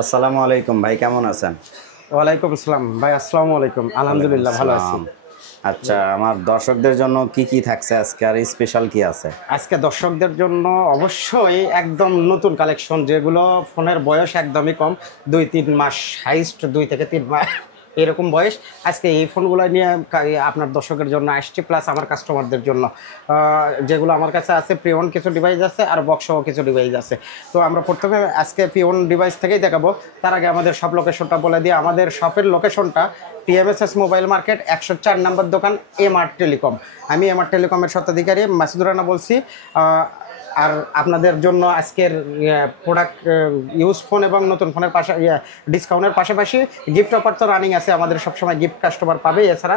আসসালামু আলাইকুম ভাই, কেমন আছেন? ওয়ালাইকুম আসসালাম ভাই, আসসালামু আলাইকুম। আলহামদুলিল্লাহ ভালো আছি। আচ্ছা, আমার দর্শকদের জন্য কি কি থাকছে আজকে, আর স্পেশাল কি আছে? আজকে দর্শকদের জন্য অবশ্যই একদম নতুন কালেকশন, যেগুলো ফোনের বয়স একদমই কম, 2-3 মাস, হাইস্ট 2 থেকে 3 মাস এরকম বয়স। আজকে এই ফোনগুলো নিয়ে আপনার দর্শকের জন্য আসছি, প্লাস আমার কাস্টমারদের জন্য। যেগুলো আমার কাছে আছে, প্রিয়ন কিছু ডিভাইস আছে আর বক্সও কিছু ডিভাইস আছে। তো আমরা প্রথমে আজকে প্রিয়ন ডিভাইস থেকেই দেখাবো। তার আগে আমাদের শপ লোকেশনটা বলে দিই। আমাদের শপের লোকেশনটা টিএমএসএস মোবাইল মার্কেট 104 নম্বর দোকান, এমআর টেলিকম। আমি এমআর টেলিকমের স্বত্বাধিকারী মাসুদুর রানা বলছি। আর আপনাদের জন্য আজকের প্রোডাক্ট ইউজ ফোন এবং নতুন ফোনের পাশে ডিসকাউন্টের পাশাপাশি গিফট অফার তো রানিং আছে। আমাদের সবসময় গিফট কাস্টমার পাবে। এছাড়া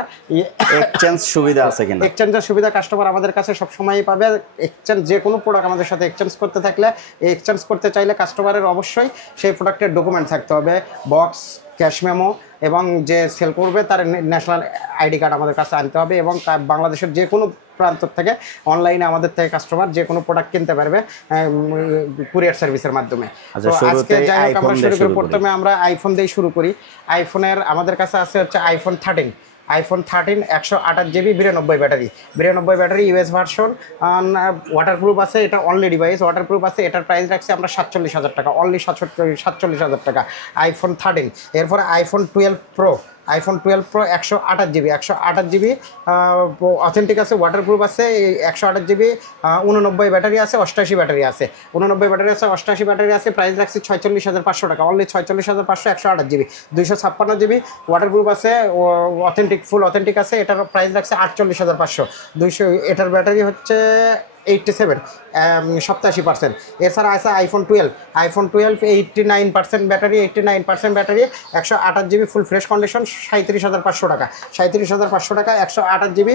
এক্সচেঞ্জ সুবিধা আছে কিনা? এক্সচেঞ্জের সুবিধা কাস্টমার আমাদের কাছে সবসময়ই পাবে। এক্সচেঞ্জ যে কোনো প্রোডাক্ট আমাদের সাথে এক্সচেঞ্জ করতে থাকলে, এক্সচেঞ্জ করতে চাইলে কাস্টমারের অবশ্যই সেই প্রোডাক্টের ডকুমেন্ট থাকতে হবে, বক্স, ক্যাশ মেমো, এবং যে সেল করবে তার ন্যাশনাল আইডি কার্ড আমাদের কাছে আনতে হবে। এবং বাংলাদেশের যে কোনো প্রান্ত থেকে অনলাইনে আমাদের থেকে কাস্টমার যে কোনো প্রোডাক্ট কিনতে পারবে কুরিয়ার সার্ভিসের মাধ্যমে। তো আজকে যাই হোক, আমরা শুরু করি। প্রথমে আমরা আইফোন দিয়ে শুরু করি। আইফোনের আমাদের কাছে আছে হচ্ছে iPhone 13। IPhone 13 128 GB, 92 battery, 92 battery, US version, waterproof আছে। এটা অনলি ডিভাইস ওয়াটারপ্রুফ আছে। এটার প্রাইস রাখছি আমরা 47,000 টাকা, অনলি 47,000 টাকা আইফোন 13। এরপরে iPhone 12 pro, iPhone 12 pro 128 GB, 128 GB authentic আছে, ওয়াটারপ্রুফ আছে। 128 GB, 89 ব্যাটারি আছে, 88 ব্যাটারি আছে, 89 ব্যাটারি আছে, 88 ব্যাটারি আছে। প্রাইস রাখছি 46,500 টাকা, অনলি 46,500, 128 GB, 256 GB ওয়াটারপ্রুফ আছে, অথেন্টিক, ফুল অথেন্টিক আছে। এটার প্রাইস রাখছে 48,500, 200। এটার ব্যাটারি হচ্ছে 87, 87%। এছাড়া আছে iPhone 12, iPhone 12 89% battery, 89% battery, 128 GB full fresh condition, 37,500 টাকা, 37,500 টাকা, 128 GB,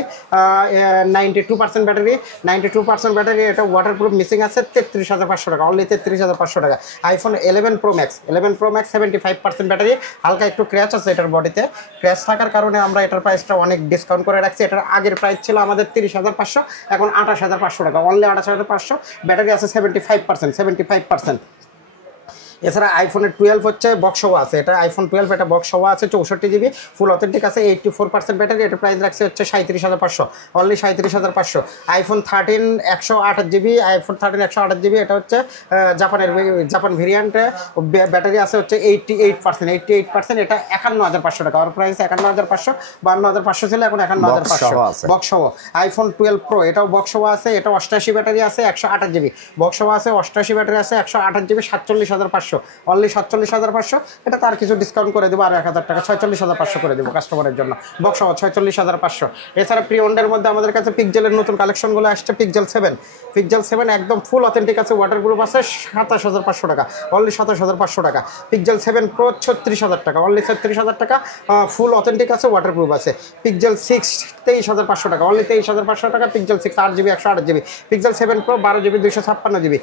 92% ব্যাটারি, 92% ব্যাটারি। এটা ওয়াটারপ্রুফ মিসিং আছে, 33,500 টাকা, অনলি 33,500 টাকা। IPhone 11 pro max, 11 pro max 75% battery, হালকা একটু ক্র্যাচ আছে এটার বডিতে। ক্র্যাচ থাকার কারণে আমরা এটার প্রাইসটা অনেক ডিসকাউন্ট করে রাখছি। এটার আগের প্রাইস ছিল আমাদের 30,500, এখন 28,500 টাকা, অনলি 28,500। ব্যাটারি আছে 75%। এছাড়া আইফোনের 12 হচ্ছে বক্সও আছে। এটা আইফোন 12, এটা বক্সও আছে, 64 GB ফুল অথেন্টিক আছে, 84% ব্যাটারি। এটার প্রাইস রাখছে হচ্ছে 37,500, only 37,500। IPhone 13 128 GB, iPhone 13 128 GB, এটা হচ্ছে জাপান ভেরিয়েন্টে। ব্যাটারি আছে হচ্ছে 88%। এটা 51,500 টাকা, ওর প্রাইস 51,500, 52,500 ছিল, এখন 51,500 বক্সও। আইফোন 12 প্রো, এটাও বক্সও আছে, এটা 88 ব্যাটারি আছে, 128 GB বক্সও আছে, 88 ব্যাটারি আছে, 128 GB, 47,500, অনলি 47,500। এটা তার কিছু ডিসকাউন্ট করে দেবো, আর 1,000 টাকা, 46,500 করে দেবো কাস্টমারের জন্য, বক্সও 46,500। এছাড়া প্রিয়ন্ডের মধ্যে আমাদের কাছে পিক্সেলের নতুন কালেকশনগুলো আসছে। পিক্সেল 7 একদম ফুল অথেন্টিক আছে, ওয়াটারপ্রুফ আছে, 27,500 টাকা, অনলি 27,500 টাকা। পিক্সেল 7 প্রো 36,000 টাকা, অনলি 36,000 টাকা, ফুল অথেন্টিক আছে, ওয়াটারপ্রুফ আছে। পিক্সেল 6 23,500 টাকা, অনলি 23,500 টাকা। Pixel 6 8 GB 128 GB। Pixel 7 pro 12 GB 256 GB।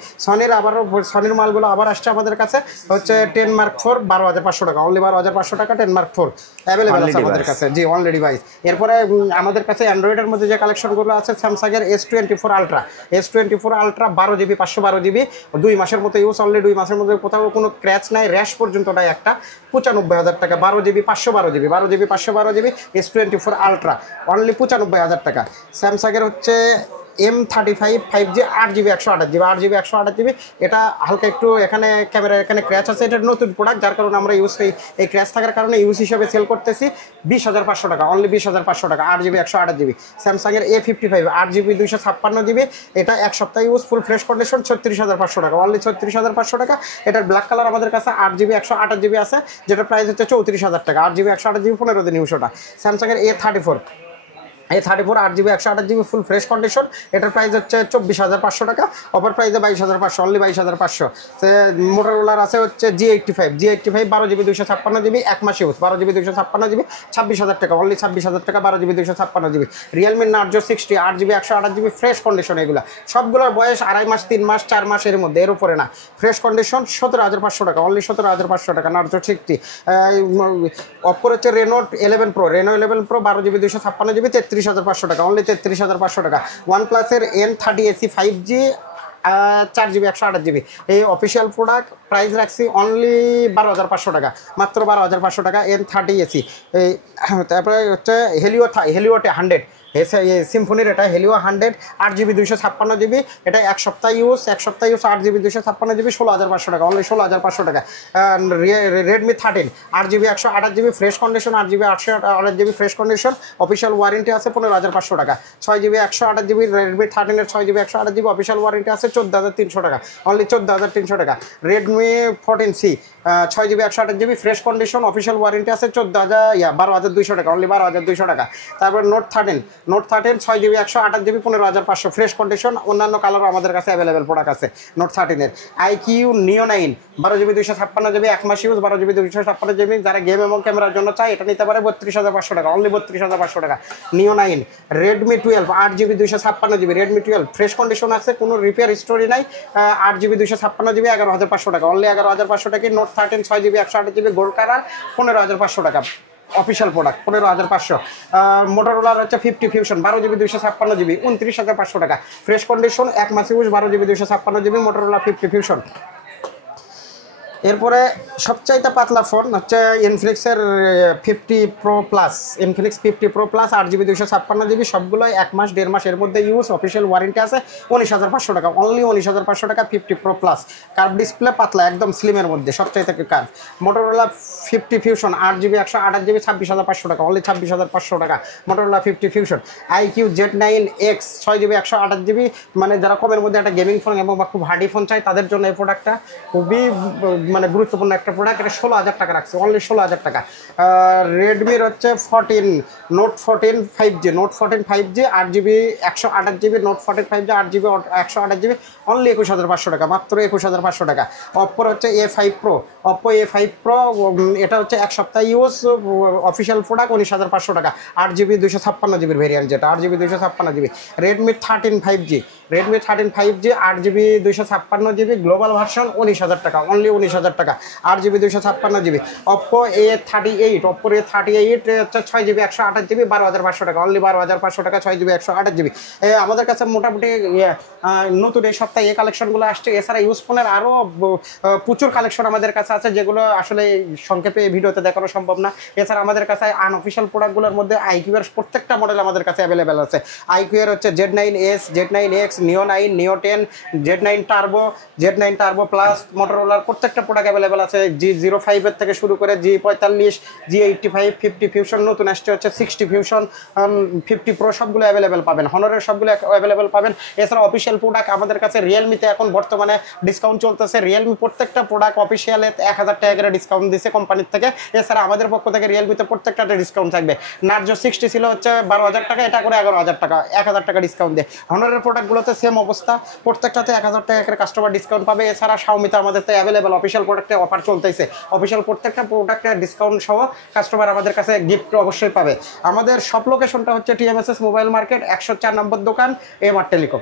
সনির মালগুলো আবার আসছে আমাদের কাছে, হচ্ছে 10 Mark 4 12,500 টাকা, অনলি 12,500 টাকা। 10 Mark 4 অ্যাভেলেবেল আছে আমাদের কাছে, জি, অনলি ডিভাইস। এরপরে আমাদের কাছে অ্যান্ড্রয়েডের মধ্যে যে কালেকশনগুলো আছে, স্যামসাংয়ের S24 ultra, S24 ultra 12 GB 512 GB, 2 মাসের মতো ইউজ, অনলি 2 মাসের মধ্যে কোথাও কোনো ক্র্যাচ নাই, র্যাশ পর্যন্ত নাই একটা, 95,000 টাকা। 12 GB 512 GB S24 ultra, only 95,000 টাকা। স্যামসাংয়ের হচ্ছে M35 5G 8 GB 128 GB, 8 GB 128 GB। এটা হালকা একটু এখানে ক্যামেরা এখানে ক্র্যাচ আছে, এটা নতুন প্রোডাক্ট, যার কারণে আমরা এই ক্র্যাচ থাকার কারণে ইউজ হিসেবে সেল করতেছি 20,500 টাকা, অনলি 20,500 টাকা, 8 GB 128 GB। স্যামসাংয়ের A55 8 GB 256 GB, এটা এক সপ্তাহ ইউজ, ফুল ফ্রেশ কন্ডিশন, 36,500 টাকা, অনলি 36,500 টাকা। এটার ব্ল্যাক কালার আমাদের কাছে 8 GB 128 GB আছে, যেটা প্রাইস হচ্ছে 34,000 টাকা, 8 GB 128 GB 15 দিন ইউজ। ওটা স্যামসাংয়ের A34 8 GB 128 GB full fresh condition, এটার প্রাইস হচ্ছে 24,500 টাকা, অফার প্রাইসে 22,500, অনলি 22,500। মোটরোলার আছে হচ্ছে G85 12 GB 256 GB, 1 মাস ইউজ, 12 GB 256 GB, 26,000 টাকা, অনলি 26,000 টাকা, 12 GB 256 GB। Realme Narzo 60 8 GB 128 GB fresh condition, এগুলো সবগুলোর বয়স 2.5 মাস 3 মাস 4 মাস এর মধ্যে, এর উপরে না, ফ্রেশ কন্ডিশন, 17,500 টাকা, অনলি 17,500 টাকা নার্জো 60। অপর হচ্ছে Reno 11 Pro, Reno 11 Pro 12 GB 256 GB, 33,500 টাকা, অনলি 33,500 টাকা। ওয়ান প্লাসের N30 AC 5G 4GB 128GB। এই অফিসিয়াল প্রোডাক্ট প্রাইস রাখছি অনলি 12,500 টাকা, মাত্র 12,500 টাকা। N30 AC. এই তারপরে হচ্ছে হেলিওতে 100, সিম্ফনির এটা হেলিও 100 8GB 256GB। এটা এক সপ্তাহ ইউজ 8GB 256GB, 16,500 টাকা, অনলি 16,500 টাকা। Redmi 13 8GB 128GB fresh condition, 8GB 128GB fresh condition, official warranty আছে 15,500 টাকা। 6GB 128GB Redmi 13 6GB 128GB official warranty আছে 14,300 টাকা, অনলি 14,300 টাকা। Redmi 14C 6GB 128GB fresh condition, official warranty আছে 12,200 টাকা, only 12,200 টাকা। তারপর note 13 6GB 128GB 15,500 fresh condition. অন্যান্য কালারও আমাদের কাছে অ্যাভেলেবেল প্রোডাক্ট আছে নোট 13-এর। IQ Neo 9 12GB 256GB 1 মাস ইউজ, 12GB 256GB। যারা গেম এবং ক্যামেরার জন্য চাই এটা নিতে পারে 32,500 টাকা, অনলি 32,500 টাকা। Neo 9 Redmi 12 8GB 256GB Redmi 12 fresh condition আছে, কোনো রিপেয়ার স্টোরি নাই, 8GB 256GB 11,500 টাকা, অনলি 11,500 টাকা। Note 13 6GB 128GB gold colour 15,500 টাকা, অফিসিয়াল প্রোডাক্ট 15,500। মোটরোলার হচ্ছে 50 ফিউশন 12GB 256GB 29,500 টাকা, ফ্রেশ কন্ডিশন 1 মাস use, 12GB 256GB Motorola 50 fusion. এরপরে সবচাইতে পাতলা ফোন হচ্ছে ইনফিনিক্সের 50 Pro Plus, Infinix 50 Pro Plus 8GB 256GB, সবগুলোই 1 মাস 1.5 মাস এর মধ্যে ইউজ, অফিসিয়াল ওয়ারেন্টি আছে 19,500 টাকা, অনলি 19,500 টাকা। 50 Pro Plus কার্ভ ডিসপ্লে, পাতলা একদম স্লিমের মধ্যে, সবচাইতে curve. Motorola 50 fusion 8GB 128GB 26,500 টাকা, অনলি 26,500 টাকা Motorola 50 fusion. IQ Z9X 6GB 128GB, মানে যারা কমের মধ্যে একটা গেমিং ফোন এবং খুব হার্ডি ফোন চাই তাদের জন্য এই প্রোডাক্টটা খুবই মানে গুরুত্বপূর্ণ একটা প্রোডাক্ট। এটা 16,000 টাকা রাখছে, অনলি 16,000 টাকা। রেডমির হচ্ছে 14 note 14 5G, note 14 5G 8GB 128GB, note 14 5G 8GB 128GB, only 21,500 টাকা, মাত্র 21,500 টাকা। অপ্পোর হচ্ছে A5 Pro, Oppo A5 Pro এটা হচ্ছে 1 সপ্তাহ ইউজ, অফিসিয়াল প্রোডাক্ট 19,500 টাকা। 8GB 256GB ভেরিয়েন্ট, যেটা 8GB 256GB। Redmi 13 5G, Redmi 13 5G 8GB 256GB global version 19,000 টাকা, অনলি 19,000 টাকা। 8GB 256GB। Oppo A38, অপ্পোর A38 হচ্ছে 6GB 128GB 12,500 টাকা, অনলি 12,500 টাকা, 6GB 128GB। আমাদের কাছে মোটামুটি নতুন এই সপ্তাহে এই কালেকশনগুলো আসছে। এছাড়া ইউজ ফোনের আরও প্রচুর কালেকশন আমাদের কাছে আছে, যেগুলো আসলে সংক্ষেপে এই ভিডিওতে দেখানো সম্ভব না। এছাড়া আমাদের কাছে আনঅফিসিয়াল প্রোডাক্টগুলোর মধ্যে IQ এর প্রত্যেকটা মডেল আমাদের কাছে অ্যাভেলেবেল আছে। IQ এর হচ্ছে Z9S, Z9X, Neo 9, Neo 10, Z9 Turbo Plus, মোটরোলার প্রত্যেকটা প্রোডাক্ট অ্যাভেলেবেল আছে। G05 এর থেকে শুরু করে G45, G85, 50 ফিউশন, নতুন আসছে হচ্ছে 60 ফিউশন, 50 Pro, সবগুলো অ্যাভেলেবেল পাবেন। হনরের সবগুলো অ্যাভেলেবেল পাবেন। এছাড়া অফিসিয়াল প্রোডাক্ট আমাদের কাছে রিয়েলমিতে এখন বর্তমানে ডিসকাউন্ট চলতেছে। রিয়েলমি প্রত্যেকটা প্রোডাক্ট অফিসিয়ালে 1,000 টাকা করে ডিসকাউন্ট দিচ্ছে কোম্পানির থেকে। এছাড়া আমাদের পক্ষ থেকে রিয়েলমিতে প্রত্যেকটাতে ডিসকাউন্ট থাকবে। নার্জো 60 ছিল হচ্ছে 12,000 টাকা, এটা করে 11,000 টাকা, 1,000 টাকা ডিসকাউন্ট দেয়। হনরের প্রোডাক্টগুলোতে সেম অবস্থা, প্রত্যেকটাতে 1,000 টাকা করে কাস্টমার ডিসকাউন্ট পাবে। এছাড়া শাওমিতে আমাদের তো অ্যাভেলেবেল অফিসিয়াল প্রোডাক্টে অফার চলতেছে, অফিসিয়াল প্রত্যেকটা প্রোডাক্টের ডিসকাউন্ট সহ কাস্টমার আমাদের কাছে গিফট অবশ্যই পাবে। আমাদের সব লোকেশনটা হচ্ছে TMSS মোবাইল মার্কেট 104 নম্বর দোকান, এমআর টেলিকম।